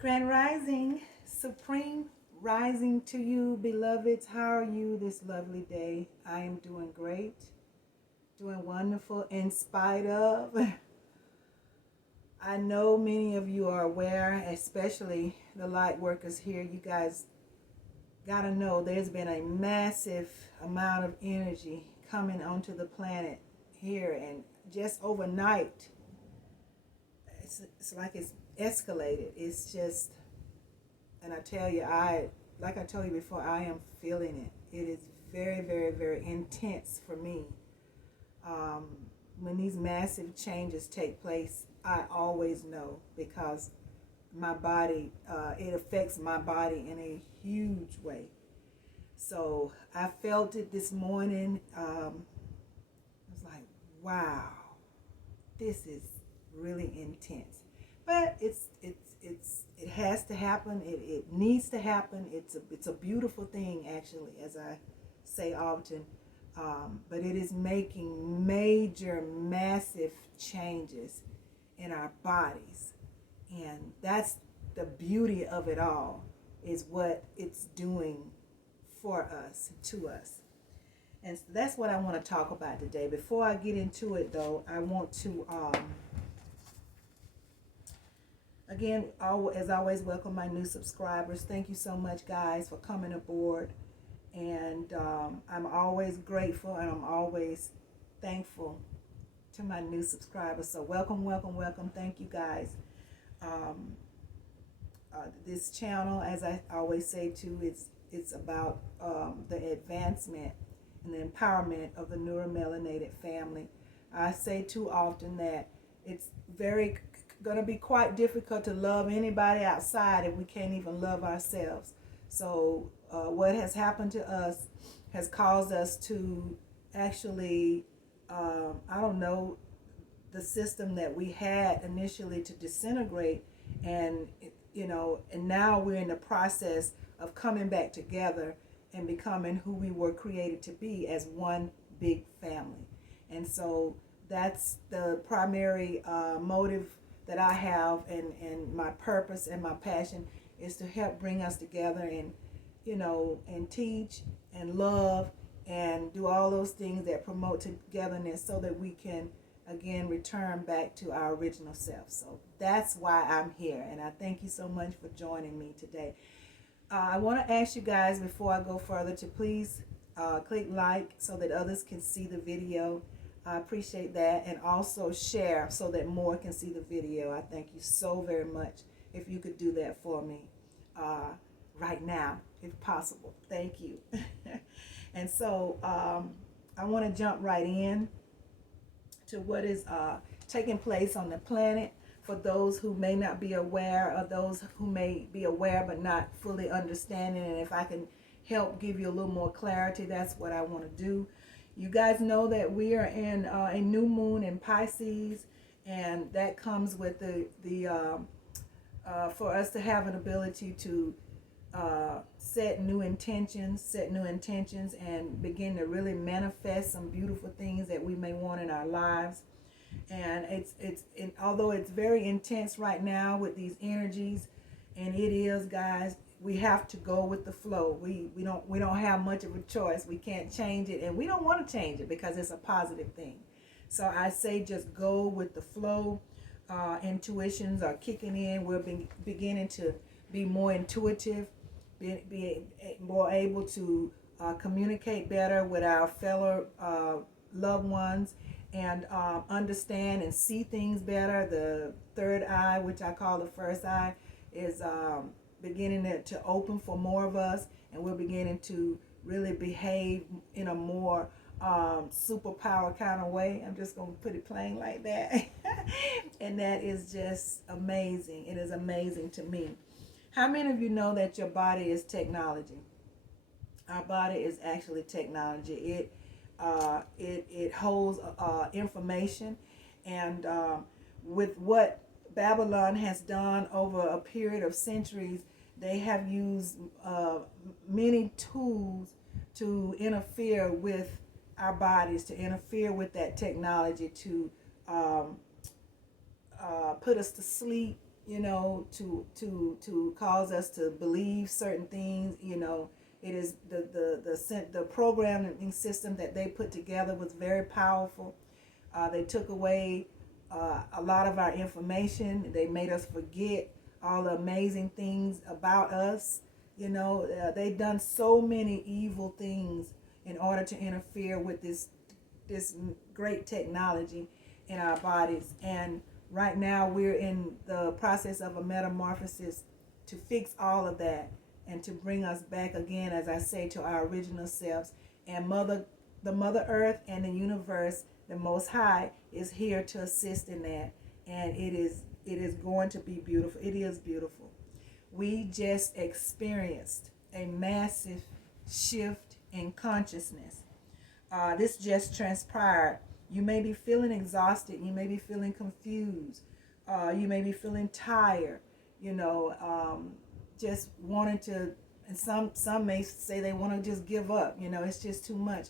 Grand Rising, Supreme Rising to you, beloveds. How are you this lovely day? I am doing great, doing wonderful in spite of. I know many of you are aware, especially the light workers here. You guys got to know there's been a massive amount of energy coming onto the planet here, and just overnight, it's like it's escalated. It's just, and I tell you, like I told you before, I am feeling it. It is very, very, very intense for me. Um, when these massive changes take place, I always know because my body, it affects my body in a huge way. So I felt it this morning. I was like, wow, this is really intense. But it has to happen. It needs to happen. It's a beautiful thing, actually, as I say often. But it is making major, massive changes in our bodies, and that's the beauty of it all. Is what it's doing for us, to us. And so that's what I want to talk about today. Before I get into it, though, I want to again, as always, welcome my new subscribers. Thank you so much, guys, for coming aboard. And I'm always grateful and I'm always thankful to my new subscribers. So welcome, welcome, welcome. Thank you, guys. This channel, as I always say too, it's about the advancement and the empowerment of the neuromelanated family. I say too often that it's going to be quite difficult to love anybody outside if we can't even love ourselves. So what has happened to us has caused us to actually, I don't know, the system that we had initially to disintegrate, and and now we're in the process of coming back together and becoming who we were created to be as one big family. And so that's the primary motive that I have, and my purpose and my passion is to help bring us together and and teach and love and do all those things that promote togetherness so that we can again return back to our original self. So that's why I'm here, and I thank you so much for joining me today. I want to ask you guys before I go further to please click like so that others can see the video. I appreciate that, and also share so that more can see the video. I thank you so very much if you could do that for me right now, if possible. Thank you. And so I want to jump right in to what is taking place on the planet for those who may not be aware, or those who may be aware but not fully understanding. And if I can help give you a little more clarity, that's what I want to do. You guys know that we are in a new moon in Pisces, and that comes with the for us to have an ability to set new intentions, and begin to really manifest some beautiful things that we may want in our lives. And although it's very intense right now with these energies, and it is, guys, we have to go with the flow. We don't have much of a choice. We can't change it, and we don't want to change it because it's a positive thing. So I say just go with the flow. Intuitions are kicking in. We're beginning to be more intuitive, be more able to communicate better with our fellow loved ones, and understand and see things better. The third eye, which I call the first eye, is beginning to open for more of us, and we're beginning to really behave in a more superpower kind of way. I'm just going to put it plain like that. And that is just amazing. It is amazing to me. How many of you know that your body is technology? Our body is actually technology. It holds information, and with what Babylon has done over a period of centuries, they have used many tools to interfere with our bodies, to interfere with that technology, to put us to sleep, to cause us to believe certain things. It is the programming system that they put together was very powerful. They took away a lot of our information. They made us forget all the amazing things about us. They've done so many evil things in order to interfere with this great technology in our bodies. And right now we're in the process of a metamorphosis to fix all of that and to bring us back again, as I say, to our original selves. And the Mother Earth and the universe, the Most High, is here to assist in that. And it is going to be beautiful. It is beautiful. We just experienced a massive shift in consciousness. This just transpired. You may be feeling exhausted. You may be feeling confused. You may be feeling tired. Just wanting to, and some may say they want to just give up. It's just too much.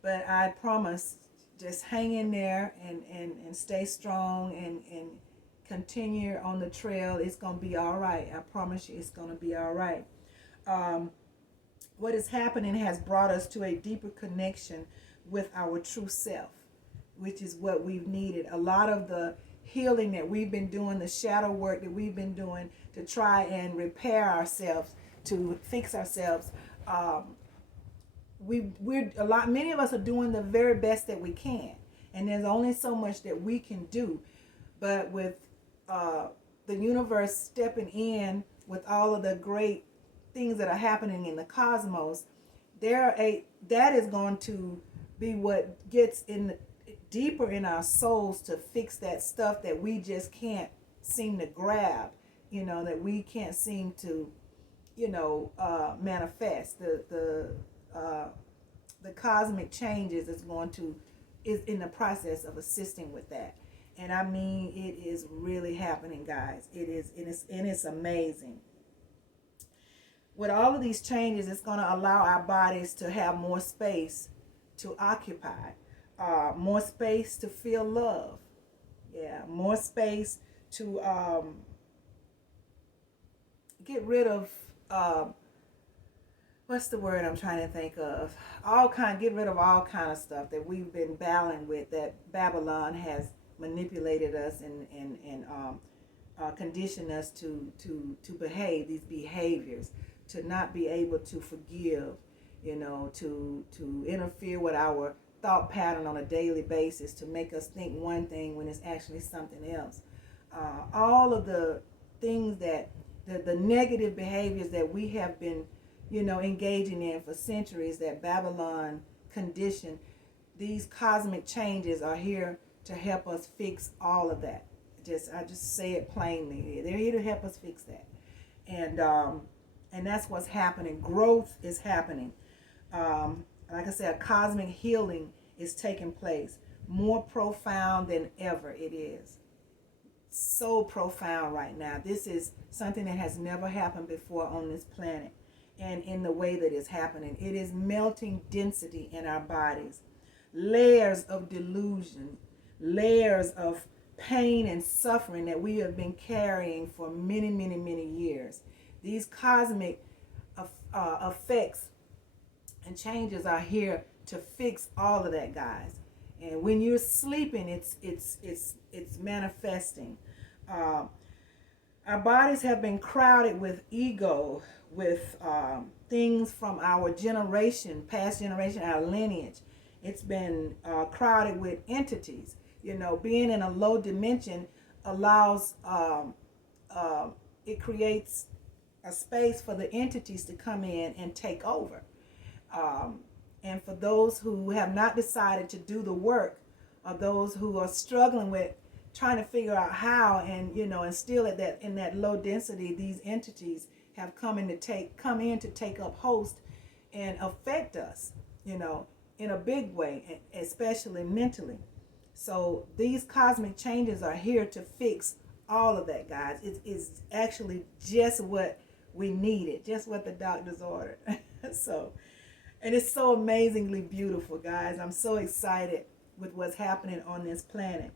But I promise, just hang in there and stay strong and continue on the trail. It's going to be all right. I promise you it's going to be all right. What is happening has brought us to a deeper connection with our true self, which is what we've needed. A lot of the healing that we've been doing, the shadow work that we've been doing to try and repair ourselves, to fix ourselves, many of us are doing the very best that we can, and there's only so much that we can do. But with the universe stepping in with all of the great things that are happening in the cosmos, that is going to be what gets in deeper in our souls to fix that stuff that we just can't seem to grab, that we can't seem to, manifest. The cosmic changes is in the process of assisting with that. And I mean, it is really happening, guys. It's amazing. With all of these changes, it's going to allow our bodies to have more space to occupy, more space to feel love. Yeah, more space to get rid of, what's the word I'm trying to think of? Get rid of all kind of stuff that we've been battling with, that Babylon has manipulated us and conditioned us to behave these behaviors, to not be able to forgive, to interfere with our thought pattern on a daily basis, to make us think one thing when it's actually something else. All of the things that the negative behaviors that we have been engaging in for centuries, that Babylon conditioned, these cosmic changes are here to help us fix all of that. I just say it plainly. They're here to help us fix that. And that's what's happening. Growth is happening. Like I said, a cosmic healing is taking place. More profound than ever it is. So profound right now. This is something that has never happened before on this planet. And in the way that it's happening, it is melting density in our bodies. Layers of delusion, layers of pain and suffering that we have been carrying for many, many, many years. These cosmic effects and changes are here to fix all of that, guys. And when you're sleeping, it's manifesting. Our bodies have been crowded with ego, with things from our generation, past generation, our lineage. It's been crowded with entities. Being in a low dimension allows, it creates a space for the entities to come in and take over. And for those who have not decided to do the work, or those who are struggling with trying to figure out how, and still in that low density, these entities have come in to take up host and affect us, in a big way, especially mentally. So these cosmic changes are here to fix all of that, guys. It's actually just what we needed, just what the doctors ordered. And it's so amazingly beautiful, guys. I'm so excited with what's happening on this planet.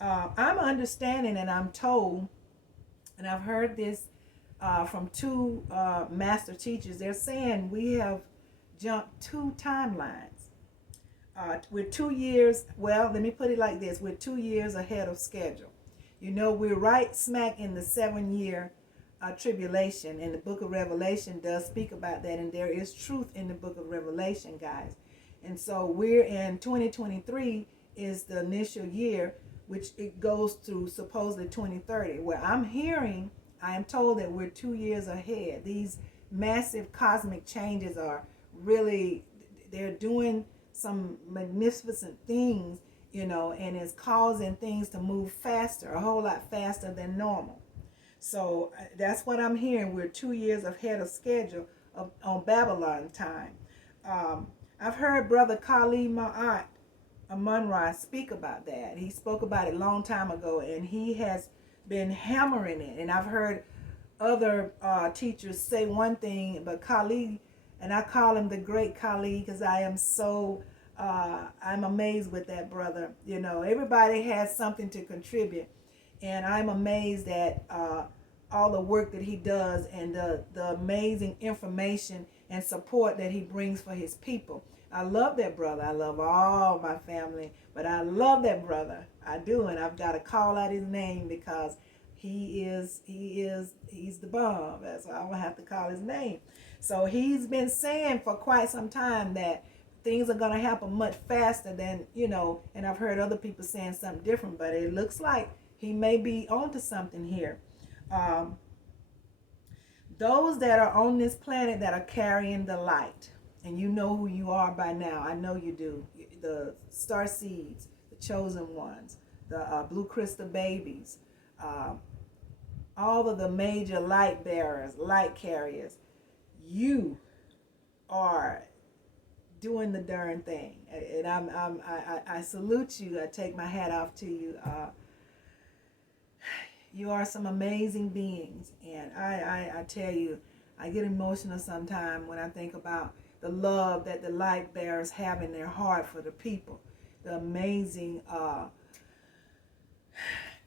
I'm understanding and I'm told And I've heard this from two master teachers. They're saying we have jumped 2 timelines. We're 2 years, well, let me put it like this. We're 2 years ahead of schedule. You know, we're right smack in the 7-year tribulation, and the book of Revelation does speak about that, and there is truth in the book of Revelation, guys. And so we're in 2023 is the initial year, which it goes to supposedly 2030, where I am told that we're 2 years ahead. These massive cosmic changes are really, they're doing some magnificent things, you know, and it's causing things to move faster, a whole lot faster than normal. So that's what I'm hearing. We're 2 years ahead of schedule on Babylon time. I've heard Brother Khalid Ma'at Munrai speak about that. He spoke about it a long time ago, and he has been hammering it. And I've heard other teachers say one thing, but Khalid, and I call him the great Khalid because I am so, I'm amazed with that brother. You know, everybody has something to contribute. And I'm amazed at all the work that he does and the amazing information and support that he brings for his people. I love that brother. I love all my family, but I love that brother. I do, and I've got to call out his name because he's the bomb. That's why I'm gonna have to call his name. So he's been saying for quite some time that things are gonna happen much faster than, you know, and I've heard other people saying something different, but it looks like he may be onto something here. Those that are on this planet that are carrying the light, and you know who you are by now. I know you do. The Starseeds, the chosen ones, the blue crystal babies, all of the major light bearers, light carriers. You are doing the darn thing, and I salute you. I take my hat off to you. You are some amazing beings, and I tell you, I get emotional sometimes when I think about the love that the light bearers have in their heart for the people, the amazing,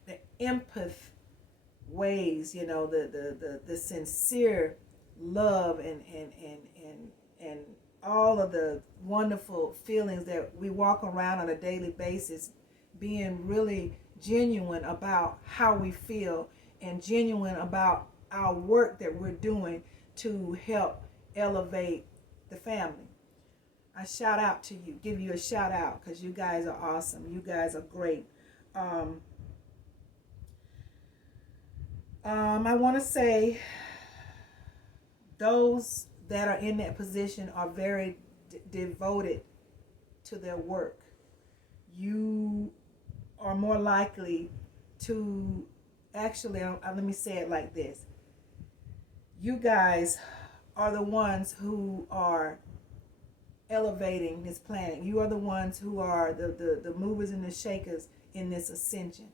the empath ways, you know, the sincere love and all of the wonderful feelings that we walk around on a daily basis, being really genuine about how we feel and genuine about our work that we're doing to help elevate the family. I shout out to you, give you a shout out, because you guys are awesome. You guys are great. I want to say those that are in that position are very devoted to their work. You are more likely to actually, let me say it like this. You guys are the ones who are elevating this planet. You are the ones who are the movers and the shakers in this ascension.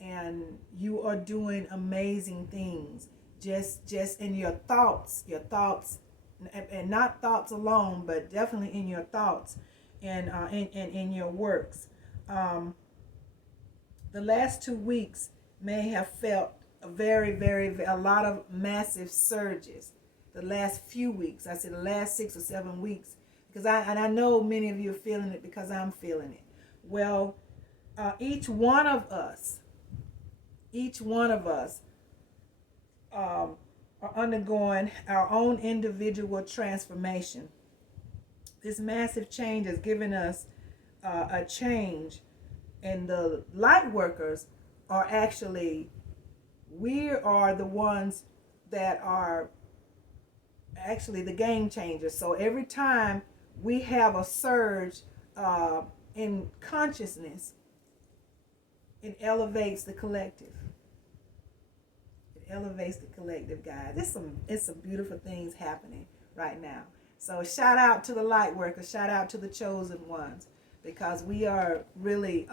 And you are doing amazing things just in your thoughts, and not thoughts alone, but definitely in your thoughts and in your works. The last 2 weeks may have felt a lot of massive surges. The last few weeks, I said the last 6 or 7 weeks, because I know many of you are feeling it because I'm feeling it. Well, each one of us are undergoing our own individual transformation. This massive change has given us a change, and the light workers are actually, we are the ones that are actually the game changers. So every time we have a surge in consciousness, it elevates the collective. It elevates the collective, guys. It's some beautiful things happening right now. So shout out to the light workers, shout out to the chosen ones, because we are really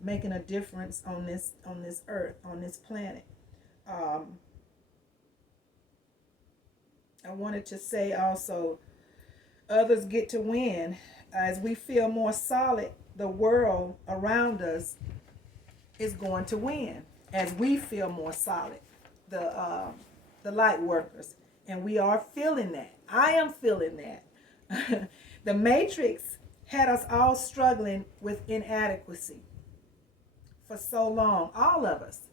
making a difference on this earth, on this planet. I wanted to say also, others get to win. As we feel more solid, the world around us is going to win as we feel more solid. the light workers, and we are feeling that. I am feeling that. The matrix had us all struggling with inadequacy for so long, all of us.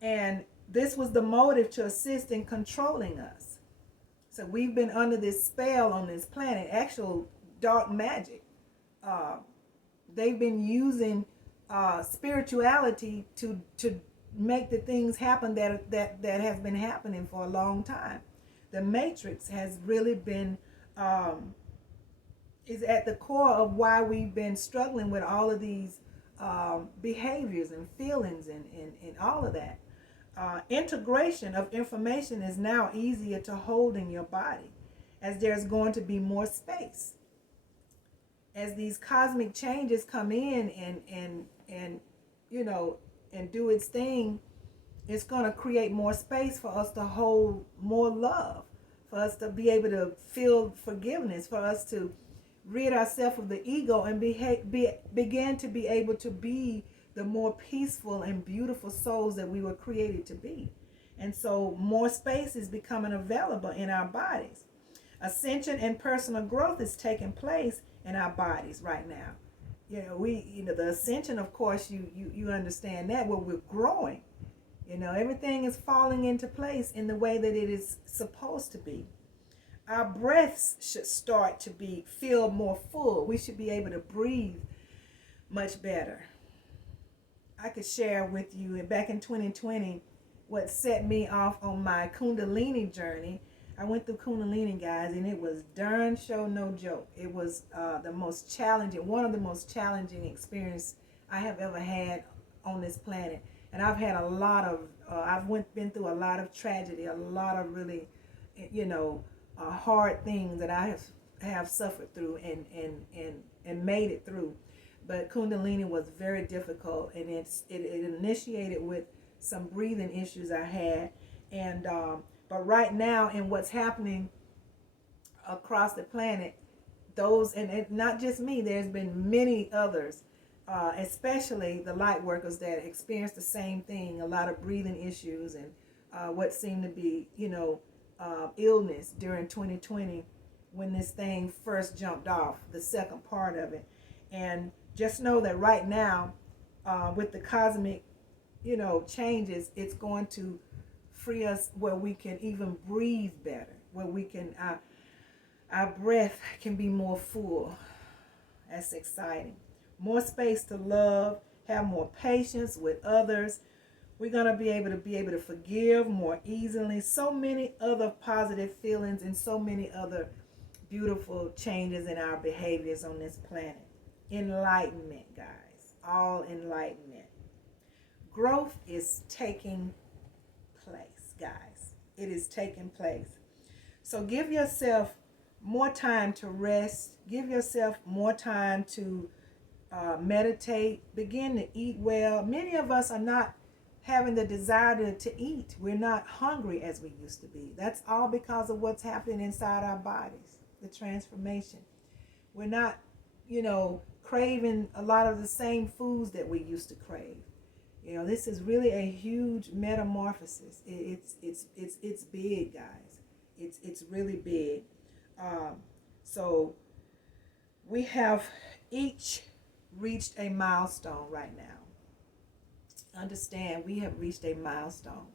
And this was the motive to assist in controlling us. So we've been under this spell on this planet, actual dark magic. They've been using spirituality to make the things happen that has been happening for a long time. The matrix has really been is at the core of why we've been struggling with all of these behaviors and feelings and all of that. Integration of information is now easier to hold in your body, as there's going to be more space. As these cosmic changes come in and you know, and do its thing, it's going to create more space for us to hold more love, for us to be able to feel forgiveness, for us to rid ourselves of the ego and begin to be able to be the more peaceful and beautiful souls that we were created to be. And so more space is becoming available in our bodies. Ascension and personal growth is taking place in our bodies right now. The ascension, of course, you understand that, where we're growing. Everything is falling into place in the way that it is supposed to be. Our breaths should start to feel more full. We should be able to breathe much better. I could share with you back in 2020 what set me off on my Kundalini journey. I went through Kundalini, guys, and it was darn sure no joke. It was one of the most challenging experiences I have ever had on this planet. And I've had a lot of, been through a lot of tragedy, a lot of really, hard things that I have suffered through and made it through. But Kundalini was very difficult, and it initiated with some breathing issues I had. And but right now, in what's happening across the planet, and not just me, there's been many others, especially the light workers that experienced the same thing, a lot of breathing issues and what seemed to be, illness during 2020 when this thing first jumped off, the second part of it. And just know that right now, with the cosmic, changes, it's going to free us where we can even breathe better, where we can, our breath can be more full. That's exciting. More space to love, have more patience with others. We're going to be able to forgive more easily. So many other positive feelings and so many other beautiful changes in our behaviors on this planet. Enlightenment, guys. All enlightenment. Growth is taking place, guys. It is taking place. So give yourself more time to rest. Give yourself more time to meditate. Begin to eat well. Many of us are not having the desire to eat. We're not hungry as we used to be. That's all because of what's happening inside our bodies, the transformation. We're not, craving a lot of the same foods that we used to crave. This is really a huge metamorphosis. It's big, guys. It's really big. So we have each reached a milestone right now. Understand, we have reached a milestone.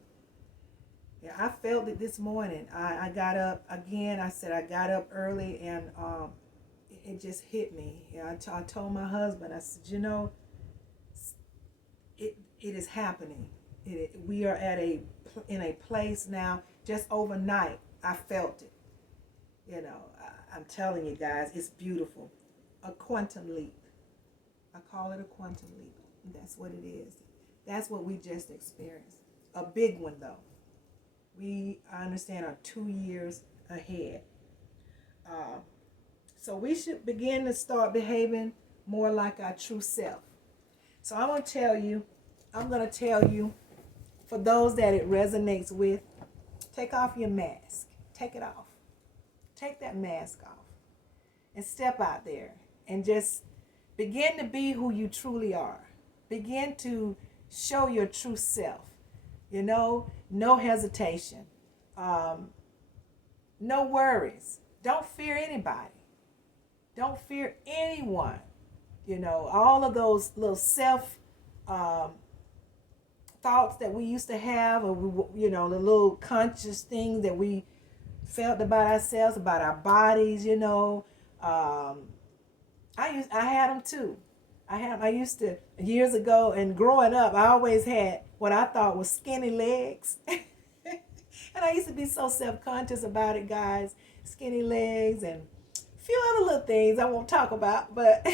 Yeah, I felt it this morning. I got up again. I said I got up early, and it just hit me. I told my husband, I said, it is happening. We are in a place now. Just overnight, I felt it. I'm telling you guys, it's beautiful. A quantum leap. I call it a quantum leap. That's what it is. That's what we just experienced. A big one, though. I understand, are 2 years ahead. So we should begin to start behaving more like our true self. So I'm going to tell you, for those that it resonates with, take off your mask. Take it off. Take that mask off. And step out there and just begin to be who you truly are. Begin to show your true self. You know, no hesitation, no worries. Don't fear anybody. Don't fear anyone. You know, all of those little self um, thoughts that we used to have, or you know, the little conscious things that we felt about ourselves, about our bodies. You know, um, I had them too. I used to years ago and growing up. I always had what I thought was skinny legs, and I used to be so self conscious about it, guys. Skinny legs and a few other little things I won't talk about, but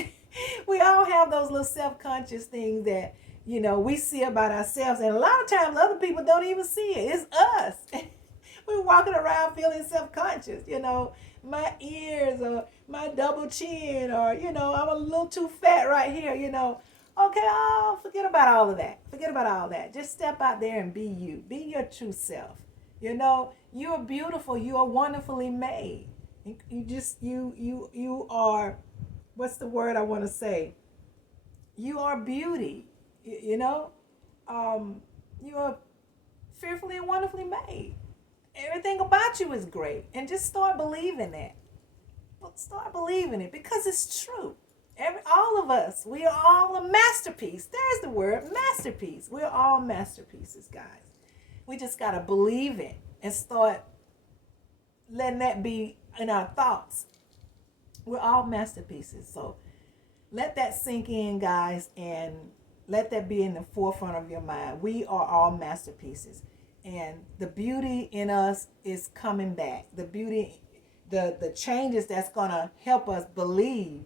we all have those little self conscious things that we see about ourselves, and a lot of times other people don't even see it. It's us. We're walking around feeling self conscious. My ears or my double chin, or I'm a little too fat right here. Okay, oh, forget about all of that. Forget about all that. Just step out there and be you. Be your true self. You're beautiful. You are wonderfully made. You are, what's the word I want to say? You are beauty. You know, you are fearfully and wonderfully made. Everything about you is great, and just start believing that. Start believing it, because it's true. All of us, we are all a masterpiece. There's the word, masterpiece. We're all masterpieces, guys. We just got to believe it and start letting that be in our thoughts. We're all masterpieces. So let that sink in, guys, and let that be in the forefront of your mind. We are all masterpieces. And the beauty in us is coming back. The beauty, the changes that's going to help us believe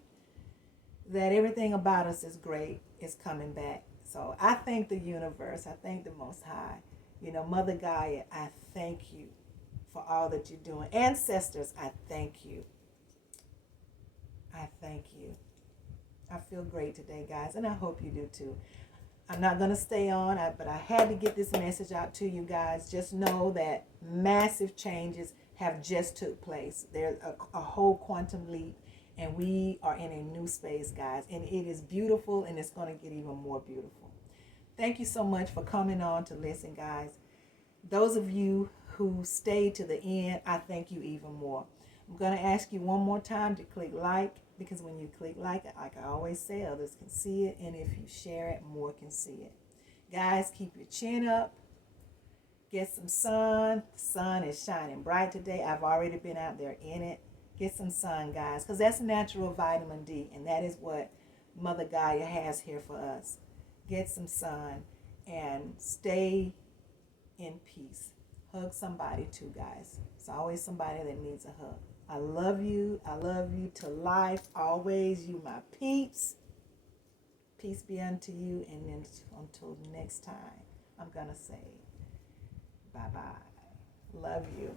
that everything about us is great is coming back. So I thank the universe. I thank the Most High. Mother Gaia, I thank you for all that you're doing. Ancestors, I thank you. I thank you. I feel great today, guys, and I hope you do too. I'm not going to stay on, but I had to get this message out to you guys. Just know that massive changes have just took place. There's a whole quantum leap, and we are in a new space, guys, and it is beautiful, and it's going to get even more beautiful. Thank you so much for coming on to listen, guys. Those of you who stayed to the end, I thank you even more. I'm going to ask you one more time to click like, because when you click like I always say, others can see it, and if you share it, more can see it. Guys, keep your chin up. Get some sun. The sun is shining bright today. I've already been out there in it. Get some sun, guys, because that's natural vitamin D, and that is what Mother Gaia has here for us. Get some sun and stay in peace. Hug somebody too, guys. It's always somebody that needs a hug. I love you. I love you to life. Always, you my peeps. Peace be unto you. And then until next time, I'm going to say bye-bye. Love you.